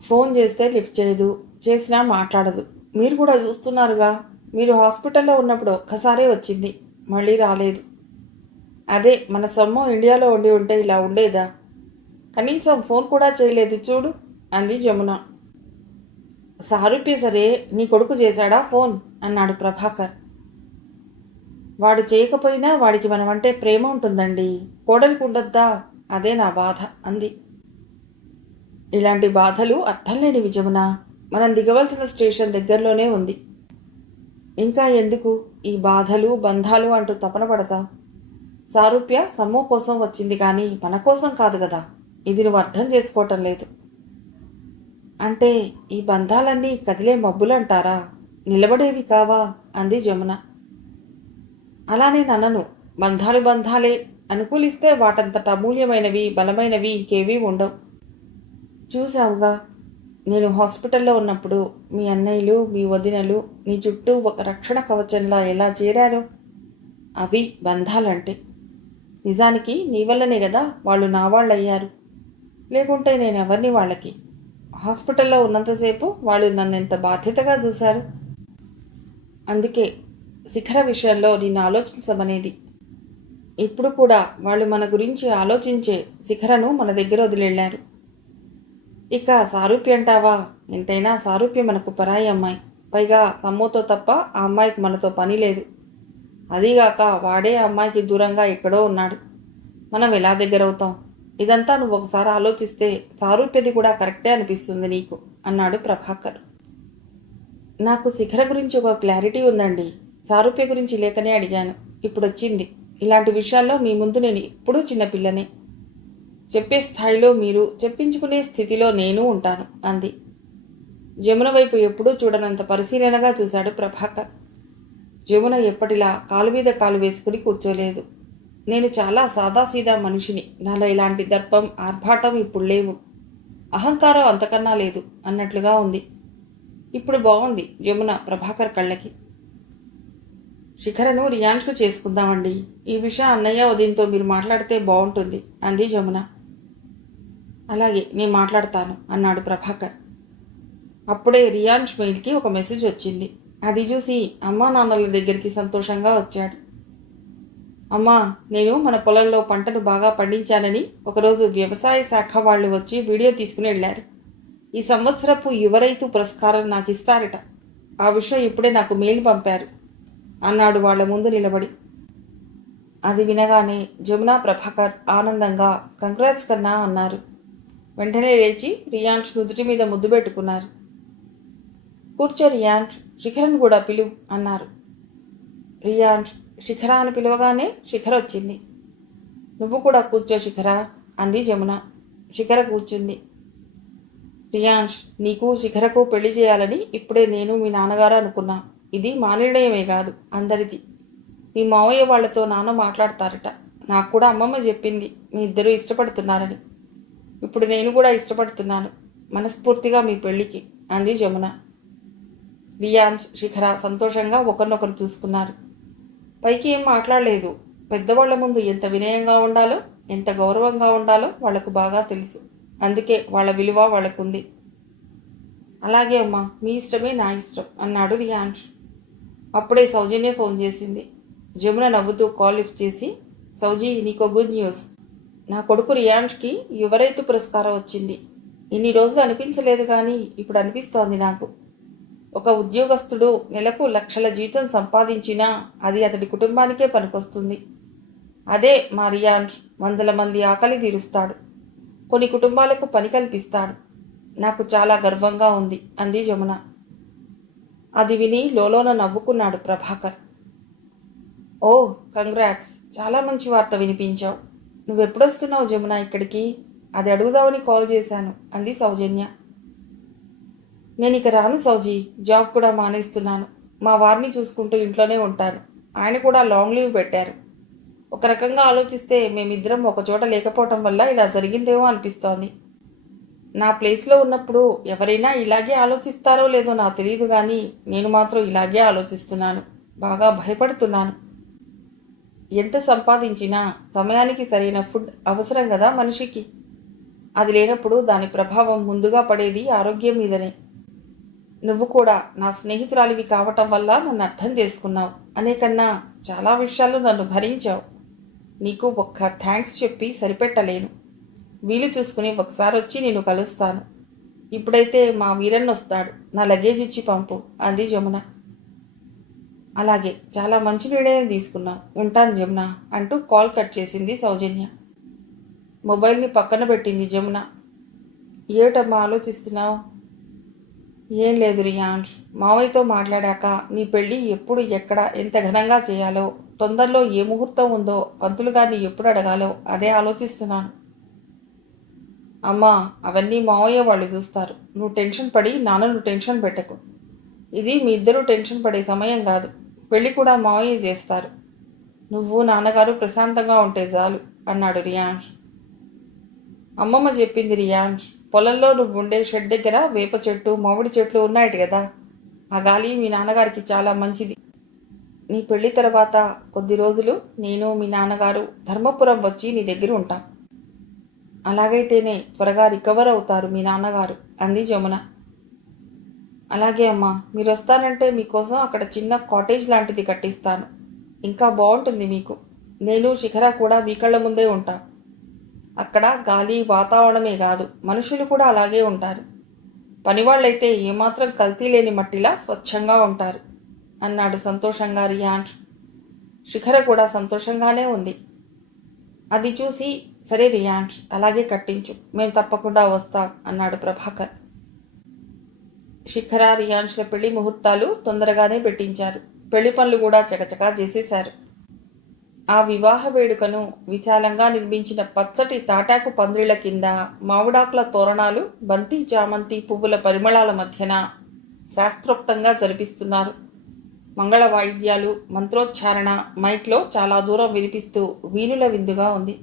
ఫోన్ చేస్తే లిఫ్ట్ చేయదు, చేసినా మాట్లాడదు. మీరు కూడా చూస్తున్నారుగా, మీరు హాస్పిటల్లో ఉన్నప్పుడు ఒక్కసారే వచ్చింది, మళ్ళీ రాలేదు. అదే మన సమ్ము ఇండియాలో ఉండి ఉంటే ఇలా ఉండేదా? కనీసం ఫోన్ కూడా చేయలేదు చూడు అంది జమున. సారూప్య సరే, నీ కొడుకు చేశాడా ఫోన్ అన్నాడు ప్రభాకర్. వాడు చేయకపోయినా వాడికి మనమంటే ప్రేమ ఉంటుందండి, కోడలికి ఉండొద్దా? అదే నా బాధ అంది. ఇలాంటి బాధలు అర్థం లేనివి జమున, మనం దిగవలసిన స్టేషన్ దగ్గరలోనే ఉంది. ఇంకా ఎందుకు ఈ బాధలు బంధాలు అంటూ తపన పడతాం? సారూప్య సమ్ము కోసం వచ్చింది కానీ మన కోసం కాదు కదా, ఇది నువ్వు అర్థం చేసుకోవటం లేదు. అంటే ఈ బంధాలన్నీ కదిలే మబ్బులంటారా, నిలబడేవి కావా అంది జమున. అలానే నన్నను, బంధాలు బంధాలే, అనుకూలిస్తే వాటంతట అమూల్యమైనవి బలమైనవి ఇంకేవీ ఉండవు. చూసావుగా, నేను హాస్పిటల్లో ఉన్నప్పుడు మీ అన్నయ్యలు మీ వదినలు నీ చుట్టూ ఒక రక్షణ కవచంలా ఎలా చేరారో, అవి బంధాలంటే. నిజానికి నీ వల్లనే కదా వాళ్ళు నా వాళ్ళయ్యారు, లేకుంటే నేను ఎవరిని వాళ్ళకి. హాస్పిటల్లో ఉన్నంతసేపు వాళ్ళు నన్ను ఎంత బాధ్యతగా చూశారు. అందుకే శిఖర విషయంలో నిన్ను ఆలోచించమనేది. ఇప్పుడు కూడా వాళ్ళు మన గురించి ఆలోచించే శిఖరను మన దగ్గర వదిలేళ్లారు. ఇక సారూప్య అంటావా? ఎంతైనా సారూప్య మనకు పరాయి అమ్మాయి. పైగా సమ్మోతో తప్ప ఆ అమ్మాయికి మనతో పని లేదు. అదీగాక వాడే ఆ అమ్మాయికి దూరంగా ఎక్కడో ఉన్నాడు. మనం ఎలా దగ్గరవుతాం? ఇదంతా నువ్వు ఒకసారి ఆలోచిస్తే సారూప్యది కూడా కరెక్టే అనిపిస్తుంది నీకు అన్నాడు ప్రభాకర్. నాకు శిఖర గురించి ఒక క్లారిటీ ఉందండి. సారూప్య గురించి లేకనే అడిగాను. ఇప్పుడు వచ్చింది. ఇలాంటి విషయాల్లో మీ ముందు నేను ఎప్పుడూ చిన్నపిల్లనే. చెప్పే స్థాయిలో మీరు, చెప్పించుకునే స్థితిలో నేను ఉంటాను అంది. జమున వైపు ఎప్పుడూ చూడనంత పరిశీలనగా చూశాడు ప్రభాకర్. జమున ఎప్పటిలా కాలు మీద కాలు వేసుకుని కూర్చోలేదు. నేను చాలా సాదాసీదా మనిషిని. నాలో ఇలాంటి దర్పం, ఆర్భాటం ఇప్పుడు లేవు. అహంకారం అంతకన్నా లేదు అన్నట్లుగా ఉంది. ఇప్పుడు బాగుంది జమున ప్రభాకర్ కళ్ళకి. శిఖరను రియాన్స్కు చేసుకుందామండి. ఈ విషయం అన్నయ్య వదినతో మీరు మాట్లాడితే బాగుంటుంది అంది జమున. అలాగే నేను మాట్లాడతాను అన్నాడు ప్రభాకర్. అప్పుడే రియాన్స్ మెయిల్కి ఒక మెసేజ్ వచ్చింది. అది చూసి అమ్మా నాన్నల దగ్గరికి సంతోషంగా వచ్చాడు. అమ్మా, నేను మన పొలంలో పంటను బాగా పండించానని ఒకరోజు వ్యవసాయ శాఖ వాళ్ళు వచ్చి వీడియో తీసుకుని వెళ్ళారు. ఈ సంవత్సరపు యువ రైతు పురస్కారం నాకు ఇస్తారట. ఆ విషయం ఇప్పుడే నాకు మెయిల్ పంపారు అన్నాడు వాళ్ల ముందు నిలబడి. అది వినగానే జమున, ప్రభాకర్ ఆనందంగా కంగ్రాట్స్ కన్నా అన్నారు. వెంటనే లేచి రియాన్స్ నుదుటి మీద ముద్దు పెట్టుకున్నారు. కూర్చో రియాన్స్, శిఖరను కూడా పిలువు అన్నారు. రియాన్స్ శిఖర అని పిలవగానే శిఖర వచ్చింది. నువ్వు కూడా కూర్చో శిఖర అంది జమున. శిఖర కూర్చుంది. రియాన్స్, నీకు శిఖరకు పెళ్లి చేయాలని ఇప్పుడే నేను మీ నాన్నగారు అనుకున్నా. ఇది మా నిర్ణయమే కాదు, అందరిది. మీ మావయ్య వాళ్లతో నాన్న మాట్లాడతారట. నాకు కూడా అమ్మమ్మ చెప్పింది మీ ఇద్దరూ ఇష్టపడుతున్నారని. ఇప్పుడు నేను కూడా ఇష్టపడుతున్నాను మనస్ఫూర్తిగా మీ పెళ్లికి అంది జమున. రియాన్స్, శిఖర సంతోషంగా ఒకరినొకరు చూసుకున్నారు. పైకి ఏం మాట్లాడలేదు. పెద్దవాళ్ల ముందు ఎంత వినయంగా ఉండాలో, ఎంత గౌరవంగా ఉండాలో వాళ్లకు బాగా తెలుసు. అందుకే వాళ్ళ విలువ వాళ్ళకుంది. అలాగే అమ్మా, మీ ఇష్టమే నా ఇష్టం అన్నాడు రియాన్స్. అప్పుడే సౌజన్య ఫోన్ చేసింది. జమున నవ్వుతూ కాల్ లిఫ్ట్ చేసి, సౌజీ, నీకో గుడ్ న్యూస్. నా కొడుకు రియాన్స్కి యువ రైతు పురస్కారం వచ్చింది. ఇన్ని రోజులు అనిపించలేదు కానీ ఇప్పుడు అనిపిస్తోంది నాకు. ఒక ఉద్యోగస్తుడు నెలకు లక్షల జీతం సంపాదించినా అది అతడి కుటుంబానికే పనికొస్తుంది. అదే మా రియాన్స్ 100 మంది ఆకలి తీరుస్తాడు. కొన్ని కుటుంబాలకు పని కల్పిస్తాడు. నాకు చాలా గర్వంగా ఉంది అంది జమున. అది విని లోలోన నవ్వుకున్నాడు ప్రభాకర్. ఓ, కంగ్రాట్స్, చాలా మంచి వార్త వినిపించావు. నువ్వెప్పుడొస్తున్నావు జమున ఇక్కడికి? అది అడుగుదామని కాల్ చేశాను అంది సౌజన్య. నేను ఇక రాను సౌజీ, జాబ్ కూడా మానేస్తున్నాను. మా వారిని చూసుకుంటూ ఇంట్లోనే ఉంటాను. ఆయన కూడా లాంగ్ లీవ్ పెట్టారు. ఒక రకంగా ఆలోచిస్తే మేమిద్దరం ఒకచోట లేకపోవటం వల్ల ఇలా జరిగిందేమో అనిపిస్తోంది. నా ప్లేస్లో ఉన్నప్పుడు ఎవరైనా ఇలాగే ఆలోచిస్తారో లేదో నాకు తెలియదు కానీ నేను మాత్రం ఇలాగే ఆలోచిస్తున్నాను. బాగా భయపడుతున్నాను. ఎంత సంపాదించినా సమయానికి సరైన ఫుడ్ అవసరం కదా మనిషికి. అది లేనప్పుడు దాని ప్రభావం ముందుగా పడేది ఆరోగ్యం మీదనే. నువ్వు కూడా నా స్నేహితురాలివి కావటం వల్ల నన్ను అర్థం చేసుకున్నావు. అనేకన్నా చాలా విషయాల్లో నన్ను భరించావు. నీకు ఒక్క థ్యాంక్స్ చెప్పి సరిపెట్టలేను. వీలు చూసుకుని ఒకసారి వచ్చి నేను కలుస్తాను. ఇప్పుడైతే మా వీరన్న వస్తాడు. నా లగేజ్ ఇచ్చి పంపు అంది జమున. అలాగే, చాలా మంచి నిర్ణయం తీసుకున్నావు. ఉంటాను జమున అంటూ కాల్ కట్ చేసింది సౌజన్య. మొబైల్ని పక్కన పెట్టింది జమున. ఏమిటమ్మా ఆలోచిస్తున్నావు? ఏం లేదు రియాన్స్, మావయ్యతో మాట్లాడాక నీ పెళ్ళి ఎప్పుడు, ఎక్కడ, ఎంత ఘనంగా చేయాలో, తొందరలో ఏ ముహూర్తం ఉందో, పంతులు గారిని ఎప్పుడు అడగాలో అదే ఆలోచిస్తున్నాను. అమ్మా, అవన్నీ మావయ్య వాళ్ళు చూస్తారు. నువ్వు టెన్షన్ పడి నాన్నను టెన్షన్ పెట్టకు. ఇది మీ ఇద్దరూ టెన్షన్ పడే సమయం కాదు. పెళ్ళి కూడా మావయ్య చేస్తారు. నువ్వు నాన్నగారు ప్రశాంతంగా ఉంటే చాలు అన్నాడు రియాన్స్. అమ్మమ్మ చెప్పింది రియాన్స్, పొలంలో నువ్వు ఉండే షెడ్ దగ్గర వేప చెట్టు, మామిడి చెట్లు ఉన్నాయట కదా. ఆ గాలి మీ నాన్నగారికి చాలా మంచిది. నీ పెళ్లి తర్వాత కొద్ది రోజులు నేను, మీ నాన్నగారు ధర్మపురం వచ్చి నీ దగ్గర ఉంటాం. అలాగైతేనే త్వరగా రికవర్ అవుతారు మీ నాన్నగారు అంది జమున. అలాగే అమ్మా, మీరు వస్తానంటే మీకోసం అక్కడ చిన్న కాటేజ్ లాంటిది కట్టిస్తాను. ఇంకా బాగుంటుంది మీకు. నేను శిఖర కూడా మీ కళ్ళ ముందే ఉంటాం. అక్కడ గాలి వాతావరణమే కాదు, మనుషులు కూడా అలాగే ఉంటారు. పనివాళ్ళైతే ఏమాత్రం కల్తీ లేని మట్టిలా స్వచ్ఛంగా ఉంటారు అన్నాడు సంతోషంగా రియాన్ష్. శిఖర కూడా సంతోషంగానే ఉంది. అది చూసి, సరే రియాన్ష్, అలాగే కట్టించు, మేము తప్పకుండా వస్తాం అన్నాడు ప్రభాకర్. శిఖర రియాన్ష్ల పెళ్లి ముహూర్తాలు తొందరగానే పెట్టించారు. పెళ్లి పనులు కూడా చకచకా చేసేశారు. ఆ వివాహ వేడుకను విశాలంగా నిర్మించిన పచ్చటి తాటాకు పందిళ్ల కింద మామిడాకుల తోరణాలు, బంతి చామంతి పువ్వుల పరిమళాల మధ్యన శాస్త్రోక్తంగా జరిపిస్తున్నారు. మంగళ వాయిద్యాలు, మంత్రోచ్చారణ మైక్లో చాలా దూరం వినిపిస్తూ వీణుల విందుగా ఉంది.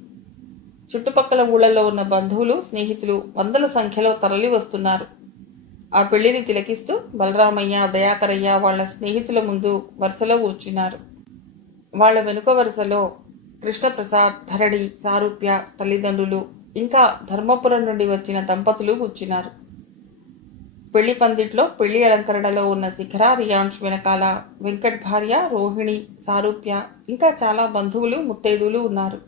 చుట్టుపక్కల ఊళ్ళల్లో ఉన్న బంధువులు, స్నేహితులు వందల సంఖ్యలో తరలి వస్తున్నారు. ఆ పెళ్లిని తిలకిస్తూ బలరామయ్య, దయాకరయ్య వాళ్ళ స్నేహితుల ముందు వరుసలో కూర్చున్నారు. వాళ్ళ వెనుక వరుసలో కృష్ణప్రసాద్, ధరణి, సారూప్య తల్లిదండ్రులు, ఇంకా ధర్మపురం నుండి వచ్చిన దంపతులు కూర్చున్నారు. పెళ్లి పందిట్లో పెళ్లి అలంకరణలో ఉన్న శిఖర, రియాన్ష్ వెనకాల వెంకట్ భార్య, రోహిణి, సారూప్య, ఇంకా చాలా బంధువులు, ముత్తైదువులు ఉన్నారు.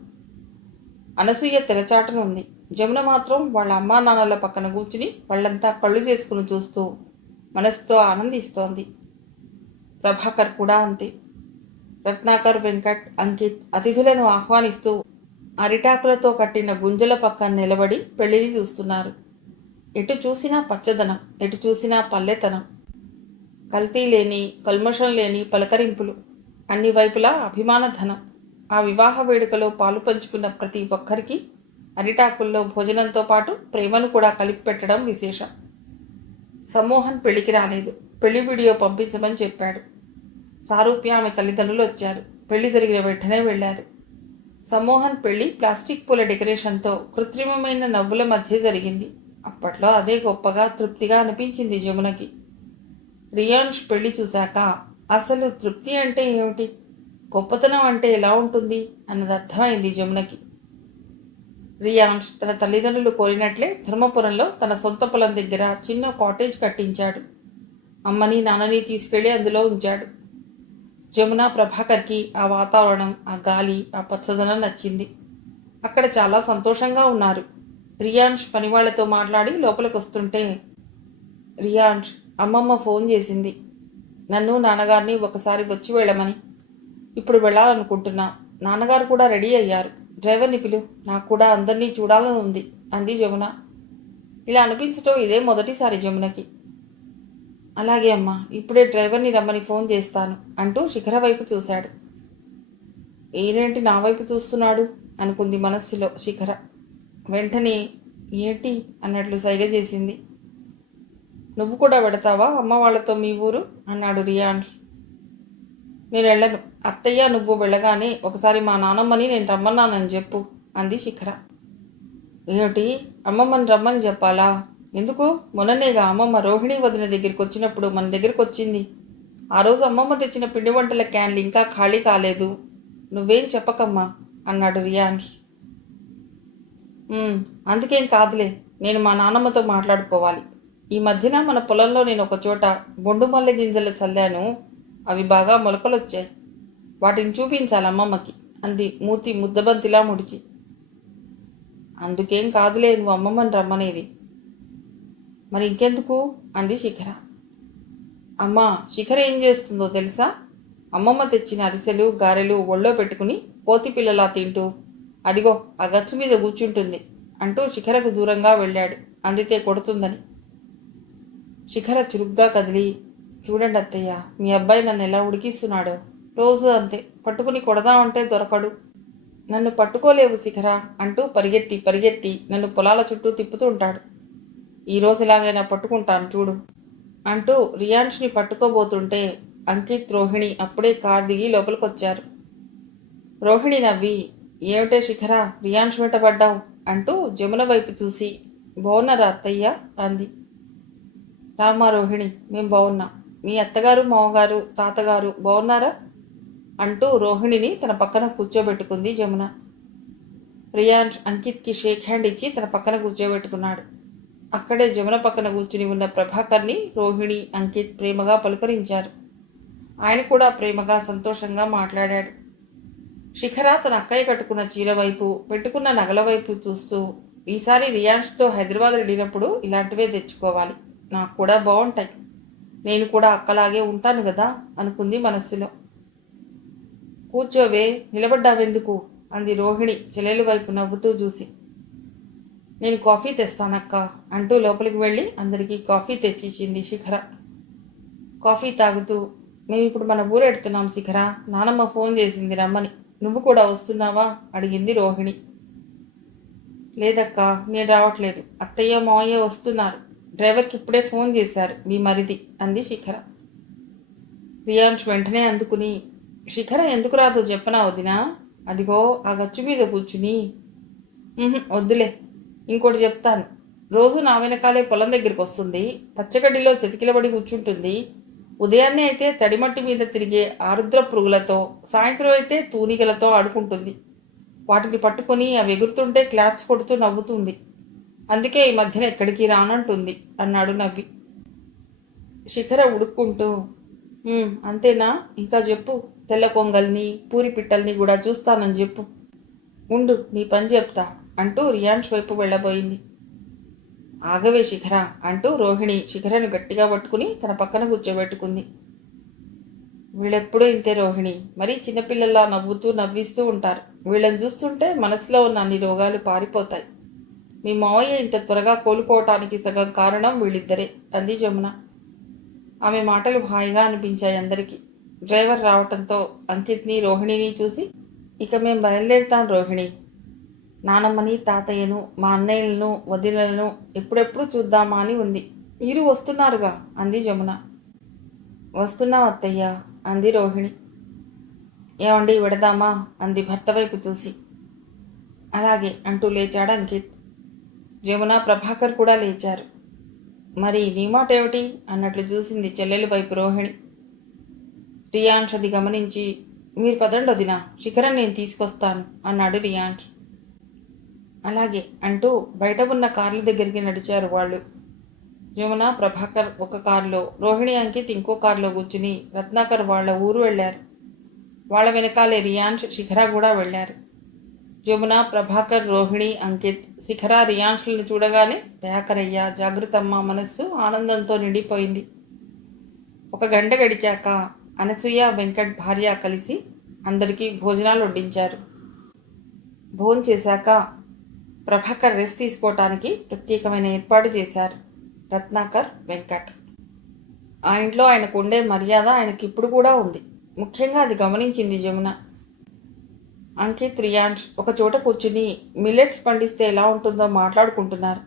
అనసూయ తెరచాటనుంది. జమున మాత్రం వాళ్ళ అమ్మా నాన్నల పక్కన కూర్చుని వాళ్ళంతా కళ్ళు చేసుకుని చూస్తూ మనసుతో ఆనందిస్తోంది. ప్రభాకర్ కూడా అంతే. రత్నాకర్, వెంకట్, అంకిత్ అతిథులను ఆహ్వానిస్తూ అరిటాకులతో కట్టిన గుంజల పక్కన నిలబడి పెళ్లిని చూస్తున్నారు. ఎటు చూసినా పచ్చదనం, ఎటు చూసినా పల్లెతనం, కల్తీ లేని, కల్మషం లేని పలకరింపులు, అన్ని వైపులా అభిమాన ధనం. ఆ వివాహ వేడుకలో పాలు పంచుకున్న ప్రతి ఒక్కరికి అరిటాకుల్లో భోజనంతో పాటు ప్రేమను కూడా కలిపి పెట్టడం విశేషం. సమ్మోహన్ పెళ్లికి రాలేదు. పెళ్లి వీడియో పంపించమని చెప్పాడు. సారూప్య, ఆమె తల్లిదండ్రులు వచ్చారు. పెళ్లి జరిగిన వెంటనే వెళ్లారు. సమ్మోహన్ పెళ్లి ప్లాస్టిక్ పూల డెకరేషన్తో కృత్రిమమైన నవ్వుల మధ్య జరిగింది. అప్పట్లో అదే గొప్పగా, తృప్తిగా అనిపించింది జమునకి. రియాన్ష్ పెళ్లి చూశాక అసలు తృప్తి అంటే ఏమిటి, గొప్పతనం అంటే ఎలా ఉంటుంది అన్నది అర్థమైంది జమునకి. రియాన్ష్ తన తల్లిదండ్రులు కోరినట్లే ధర్మపురంలో తన సొంత పొలం దగ్గర చిన్న కాటేజ్ కట్టించాడు. అమ్మని నాన్నని తీసుకెళ్లి అందులో ఉంచాడు. జమున, ప్రభాకర్కి ఆ వాతావరణం, ఆ గాలి, ఆ పచ్చదనం నచ్చింది. అక్కడ చాలా సంతోషంగా ఉన్నారు. రియాన్ష్ పనివాళ్లతో మాట్లాడి లోపలికి వస్తుంటే, రియాన్ష్, అమ్మమ్మ ఫోన్ చేసింది నన్ను, నాన్నగారిని ఒకసారి వచ్చి వెళ్ళమని. ఇప్పుడు వెళ్ళాలనుకుంటున్నా. నాన్నగారు కూడా రెడీ అయ్యారు. డ్రైవర్ని పిలు, నాకు కూడా అందరినీ చూడాలని ఉంది అంది జమున. ఇలా అనిపించటం ఇదే మొదటిసారి జమునకి. అలాగే అమ్మా, ఇప్పుడే డ్రైవర్ని రమ్మని ఫోన్ చేస్తాను అంటూ శిఖర వైపు చూశాడు. ఈయనేంటి నా వైపు చూస్తున్నాడు అనుకుంది మనస్సులో శిఖర. వెంటనే ఏంటి అన్నట్లు సైగ చేసింది. నువ్వు కూడా వెడతావా అమ్మ వాళ్ళతో మీ ఊరు అన్నాడు రియాన్ష్. నేను వెళ్ళను. అత్తయ్య నువ్వు వెళ్ళగానే ఒకసారి మా నానమ్మని నేను రమ్మన్నానని చెప్పు అంది శిఖర. ఏమిటి, అమ్మమ్మని రమ్మని చెప్పాలా? ఎందుకు? మొన్ననేగా అమ్మమ్మ రోహిణి వదిన దగ్గరికి వచ్చినప్పుడు మన దగ్గరికి వచ్చింది. ఆ రోజు అమ్మమ్మ తెచ్చిన పిండి వంటల క్యాన్లు ఇంకా ఖాళీ కాలేదు. నువ్వేం చెప్పకమ్మా అన్నాడు రియాన్ష్. అందుకేం కాదులే, నేను మా నాన్నమ్మతో మాట్లాడుకోవాలి. ఈ మధ్యన మన పొలంలో నేను ఒక చోట బొండు మల్లె గింజలు చల్లాను. అవి బాగా మొలకలొచ్చాయి. వాటిని చూపించాలి అమ్మమ్మకి అంది మూతి ముద్దబంతిలా ముడిచి. అందుకేం కాదులే, నువ్వు అమ్మమ్మని రమ్మనేది. మరి ఇంకెందుకు అంది శిఖర. అమ్మా, శిఖర ఏం చేస్తుందో తెలుసా? అమ్మమ్మ తెచ్చిన అరిసెలు, గారెలు ఒళ్ళో పెట్టుకుని కోతి పిల్లలా తింటూ అదిగో ఆ గచ్చు మీద కూర్చుంటుంది అంటూ శిఖరకు దూరంగా వెళ్ళాడు, అందితే కొడుతుందని. శిఖర చురుగ్గా కదిలి, చూడండి అత్తయ్య, మీ అబ్బాయి నన్ను ఎలా ఉడికిస్తున్నాడో. రోజు అంతే, పట్టుకుని కొడదామంటే దొరకడు. నన్ను పట్టుకోలేవు శిఖర అంటూ పరిగెత్తి పరిగెత్తి నన్ను పొలాల చుట్టూ తిప్పుతూ ఉంటాడు. ఈరోజు ఎలాగైనా పట్టుకుంటాను చూడు అంటూ రియాన్ష్ని పట్టుకోబోతుంటే అంకిత్, రోహిణి అప్పుడే కారు దిగి లోపలికొచ్చారు. రోహిణి నవ్వి, ఏమిటే శిఖర, రియాన్ష్ వెంటబడ్డావు అంటూ జమున వైపు చూసి, బాగున్నారా అత్తయ్య అంది. రామా రోహిణి, మేం బాగున్నాం. మీ అత్తగారు, మామగారు, తాతగారు బాగున్నారా అంటూ రోహిణిని తన పక్కన కూర్చోబెట్టుకుంది జమున. రియాన్ష్ అంకిత్కి షేక్ హ్యాండ్ ఇచ్చి తన పక్కన కూర్చోబెట్టుకున్నాడు. అక్కడే జమున పక్కన కూర్చుని ఉన్న ప్రభాకర్ని రోహిణి, అంకిత్ ప్రేమగా పలుకరించారు. ఆయన కూడా ప్రేమగా సంతోషంగా మాట్లాడాడు. శిఖర తన అక్కయ్య కట్టుకున్న చీర వైపు, పెట్టుకున్న నగల వైపు చూస్తూ, ఈసారి రియాన్ష్తో హైదరాబాద్ వెళ్ళినప్పుడు ఇలాంటివే తెచ్చుకోవాలి, నాకు కూడా బాగుంటాయి, నేను కూడా అక్కలాగే ఉంటాను కదా అనుకుంది మనస్సులో. కూర్చోవే, నిలబడ్డావెందుకు అంది రోహిణి చెల్లెలు వైపు నవ్వుతూ చూసి. నేను కాఫీ తెస్తానక్క అంటూ లోపలికి వెళ్ళి అందరికీ కాఫీ తెచ్చిచ్చింది శిఖర. కాఫీ తాగుతూ, మేమిప్పుడు మన ఊరు ఎడుతున్నాం శిఖర, నానమ్మ ఫోన్ చేసింది రమ్మని, నువ్వు కూడా వస్తున్నావా అడిగింది రోహిణి. లేదక్క, నేను రావట్లేదు, అత్తయ్య మావయ్య వస్తున్నారు, డ్రైవర్కి ఇప్పుడే ఫోన్ చేశారు మీ మరిది అంది శిఖర. రియాన్ష్ వెంటనే అందుకుని, శిఖర ఎందుకు రాదో చెప్పనా వదినా, అదిగో ఆ గచ్చు మీద కూర్చుని. వద్దులే, ఇంకోటి చెప్తాను, రోజు నా వెనకాలే పొలం దగ్గరికి వస్తుంది, పచ్చగడ్డిలో చెతికిలబడి కూర్చుంటుంది, ఉదయాన్నే అయితే తడిమట్టి మీద తిరిగే ఆరుద్ర పురుగులతో, సాయంత్రం అయితే తూనిగలతో ఆడుకుంటుంది, వాటిని పట్టుకొని అవి ఎగురుతుంటే క్లాప్స్ కొడుతూ నవ్వుతుంది, అందుకే ఈ మధ్యన ఎక్కడికి రానంటుంది అన్నాడు నవ్వి. శిఖర ఉడుక్కుంటూ, అంతేనా, ఇంకా చెప్పు, తెల్ల కొంగల్ని పూరి పిట్టల్ని కూడా చూస్తానని చెప్పు, ఉండు నీ పని చెప్తా అంటూ రియాన్ష్ వైపు వెళ్ళబోయింది. ఆగవే శిఖర అంటూ రోహిణి శిఖరను గట్టిగా పట్టుకుని తన పక్కన కూర్చోబెట్టుకుంది. వీళ్ళెప్పుడూ ఇంతే రోహిణి, మరీ చిన్నపిల్లల్లా నవ్వుతూ నవ్విస్తూ ఉంటారు, వీళ్ళని చూస్తుంటే మనసులో ఉన్న అన్ని రోగాలు పారిపోతాయి, మీ మావయ్య ఇంత త్వరగా కోలుకోవటానికి సగం కారణం వీళ్ళిద్దరే అంది జమున. ఆమె మాటలు హాయిగా అనిపించాయి అందరికీ. డ్రైవర్ రావటంతో అంకిత్ని రోహిణిని చూసి, ఇక మేం బయలుదేరుతాం రోహిణి, నానమ్మని తాతయ్యను మా అన్నయ్యలను వదినలను ఎప్పుడెప్పుడు చూద్దామా అని ఉంది, మీరు వస్తున్నారుగా అంది జమున. వస్తున్నాం అత్తయ్య అంది రోహిణి. ఏమండి వెడదామా అంది భర్త వైపు చూసి. అలాగే అంటూ లేచాడు అంకిత్. జమున, ప్రభాకర్ కూడా లేచారు. మరి నీ మాట ఏమిటి అన్నట్లు చూసింది చెల్లెలు వైపు రోహిణి. రియాన్ష్ అది గమనించి, మీరు పదండి వదినా, శిఖరం నేను తీసుకొస్తాను అన్నాడు రియాన్ష్. అలాగే అంటూ బయట ఉన్న కార్ల దగ్గరికి నడిచారు వాళ్ళు. యమున, ప్రభాకర్ ఒక కారులో, రోహిణి, అంకిత్ ఇంకో కారులో కూర్చుని రత్నాకర్ వాళ్ళ ఊరు వెళ్ళారు. వాళ్ళ వెనకాలే రియాన్ష్, శిఖర కూడా వెళ్ళారు. యమున, ప్రభాకర్, రోహిణి, అంకిత్, శిఖర రియాన్ష్లను చూడగానే దయాకరయ్య, జాగృతమ్మ మనస్సు ఆనందంతో నిండిపోయింది. ఒక గంట గడిచాక అనసూయ, వెంకట్ భార్య కలిసి అందరికీ భోజనాలు వడ్డించారు. భోంచేశాక ప్రభాకర్ రెస్ట్ తీసుకోవటానికి ప్రత్యేకమైన ఏర్పాటు చేశారు రత్నాకర్, వెంకట్. ఆ ఇంట్లో ఆయనకు ఉండే మర్యాద ఆయనకి ఇప్పుడు కూడా ఉంది. ముఖ్యంగా అది గమనించింది జమున. అంకిత్, రియాన్ష్ ఒక చోట కూర్చుని మిల్లెట్స్ పండిస్తే ఎలా ఉంటుందో మాట్లాడుకుంటున్నారు.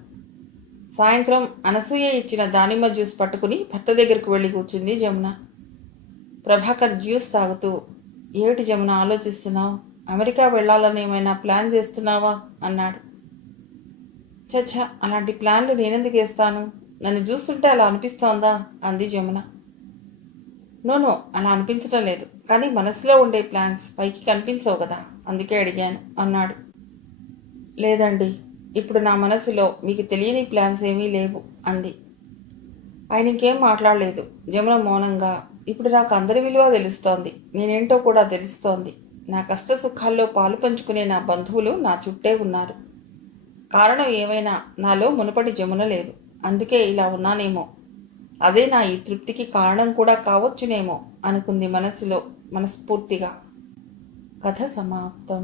సాయంత్రం అనసూయ ఇచ్చిన దానిమ్మ జ్యూస్ పట్టుకుని భర్త దగ్గరకు వెళ్ళి కూర్చుంది జమున. ప్రభాకర్ జ్యూస్ తాగుతూ, ఏమిటి జమున ఆలోచిస్తున్నావు, అమెరికా వెళ్ళాలని ఏమైనా ప్లాన్ చేస్తున్నావా అన్నాడు. చచ్చా, అలాంటి ప్లాన్లు నేనెందుకు వేస్తాను, నన్ను చూస్తుంటే అలా అనిపిస్తోందా అంది జమున. నోనో, అలా అనిపించటం లేదు, కానీ మనసులో ఉండే ప్లాన్స్ పైకి కనిపించవు కదా, అందుకే అడిగాను అన్నాడు. లేదండి, ఇప్పుడు నా మనసులో మీకు తెలియని ప్లాన్స్ ఏమీ లేవు అంది. ఆయన ఇంకేం మాట్లాడలేదు. జమున మౌనంగా, ఇప్పుడు నాకు అందరి విలువ తెలుస్తోంది, నేనేంటో కూడా తెలుస్తోంది, నా కష్ట సుఖాల్లో పాలు పంచుకునే నా బంధువులు నా చుట్టే ఉన్నారు, కారణం ఏమైనా నాలో మునుపటి జమున లేదు, అందుకే ఇలా ఉన్నానేమో, అదే నా ఈ తృప్తికి కారణం కూడా కావచ్చునేమో అనుకుంది మనసులో మనస్ఫూర్తిగా. కథ సమాప్తం.